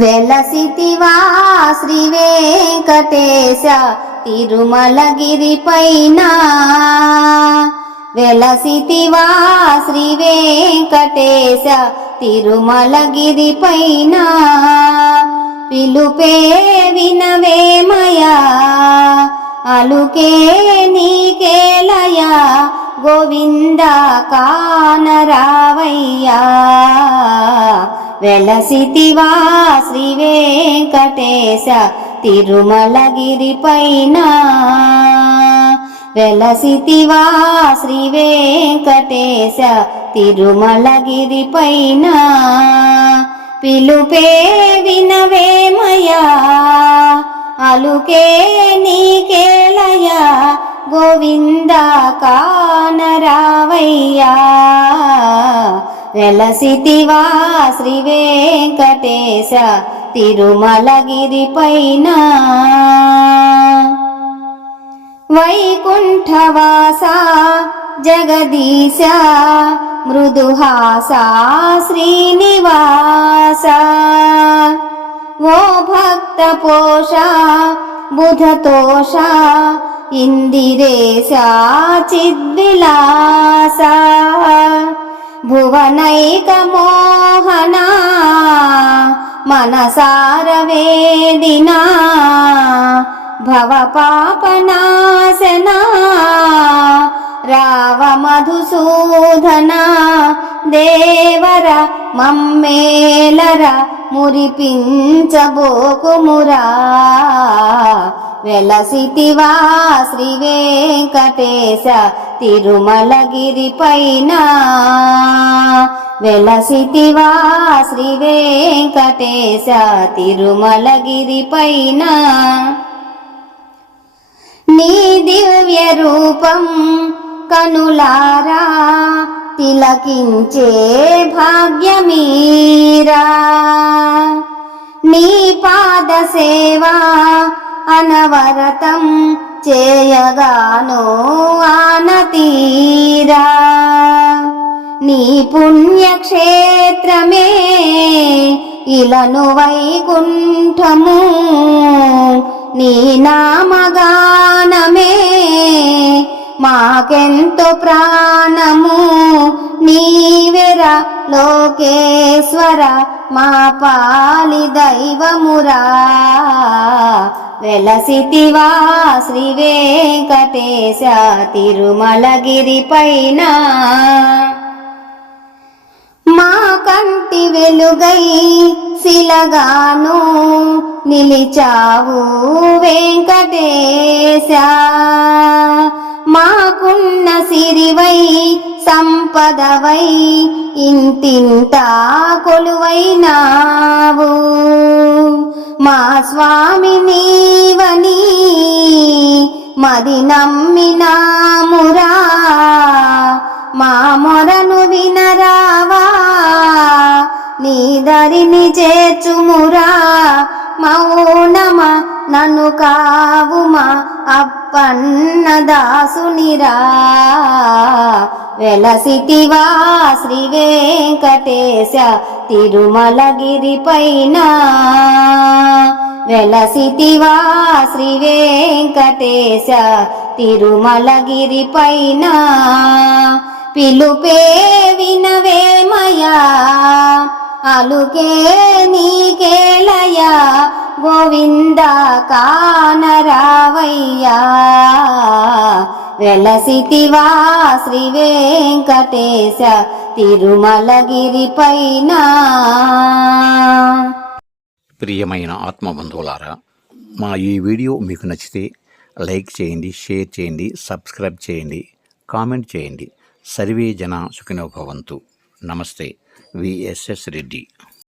వెలసితివా శ్రీ వెంకటేశ తిరుమలగిరి పైన వెలసితివా శ్రీ వెంకటేశ తిరుమలగిరి పైన పిలుపే వినవేమయా అలుకే నీకేలయా గోవింద కానరావయ్యా. వెలసితివా శ్రీ వెంకటేశ పైన. వెలసితివా శ్రీ వెంకటేశ పైన. పిలుపే వినవేమయా అలుకే నీకేలయా గోవింద కానరావయ్యా. వెలసితివా శ్రీ వెంకటేశ తిరుమలగిరి పైన. వైకుంఠవాస జగదీశ మృదుహాస శ్రీనివాస. ఓ భక్త పోష బుధతోష ఇందిరేశ చిద్విలా భువనైకమోహనా మనసారవేదినా మనసార వేదినా భవ పాపనాశన రావ మధుసూదన దేవర మమ్మేలర మురిపించబోకుమురా వెలసితివా శ్రీ తిరుమలగిరిపైన తిరుమలగిరి పైన వెలసితివా శ్రీ వెంకటేశ తిరుమలగిరి పైన నీ దివ్య రూపం కనులారా తిలకించే భాగ్యమీరా. నీ పాద సేవా అనవరతం చేయగానో తీరా. నీ పుణ్యక్షేత్రమే ఇలను వైకుంఠము. నీ నామగానమే మాకెంతో ప్రాణము. నీవెర లోకేశ్వర మా పాలి దైవమురా. వెలసితివా శ్రీ వెంకటేశ తిరుమలగిరి పైన. మా కంటి వెలుగై శిలగాను నిలిచావు వెంకటేశ. మాకున్న సిరివై సంపదవై ఇంతింతా కొలువైనావు. మా స్వామి నీవని మది నమ్మినామురా మా మొరను వినరావా. నీ దరిని చేర్చుమురా మౌనమా నన్ను కావుమా అప్పన్న దాసునిరా. వెలసితివా శ్రీ వెంకటేశ తిరుమలగిరి పైన వెలసితివా శ్రీ వెంకటేశ తిరుమలగిరి పైన పిలుపే వినవేమయా అలుకే నీకేలయా గోవింద కానరావయ్యా వెలసితివా శ్రీ వెంకటేశ తిరుమలగిరి పైన. ప్రియమైన ఆత్మబంధువులారా మా ఈ వీడియో మీకు నచ్చితే లైక్ చేయండి షేర్ చేయండి సబ్స్క్రైబ్ చేయండి కామెంట్ చేయండి. సర్వే జన సుఖినోభవంతు నమస్తే విఎస్ఎస్ రెడ్డి.